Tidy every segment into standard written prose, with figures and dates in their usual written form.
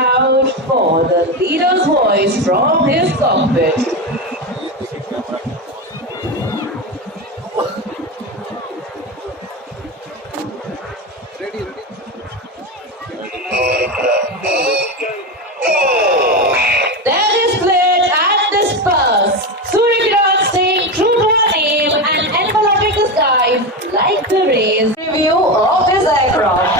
out for the leader's voice from his cockpit. There is split and dispersed. Surykiran staying true to her name and enveloping the skies like the rays. Review of his aircraft.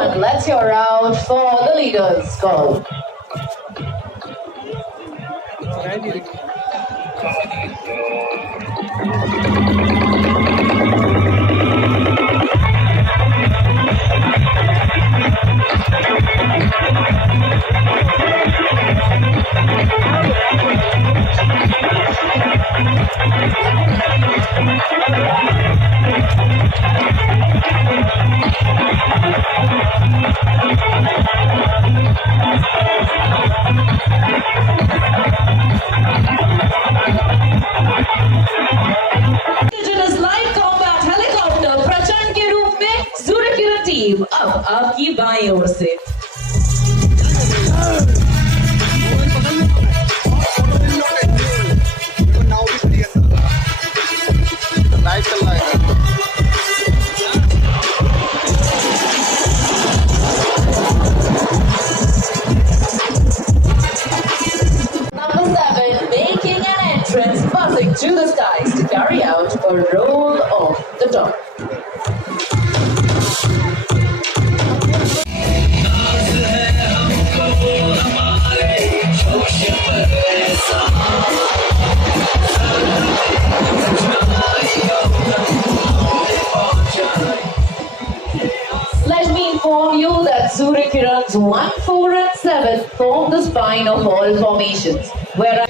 And let's hear out for the leaders. Go. अब आपकी बाईं ओर से Number 7 making an entrance, buzzing to the skies to carry out a roll off the top. Let me inform you that Surykiran's 1, 4 and 7 form the spine of all formations, whereas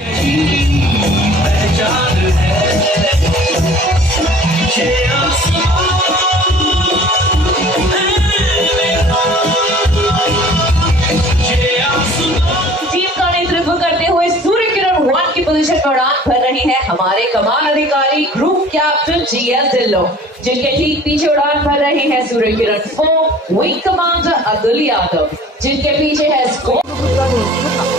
team का नेतृत्व करते हुए सूर्यकिरण 1 की position पर उड़ान भर रही है हमारे कमान अधिकारी ग्रुप कैप्टन जीएल ढिल्लों, जिनके ठीक पीछे उड़ान भर रही है सूर्यकिरण 4 विंग कमांडर अतुल यादव, जिनके पीछे है स्कोर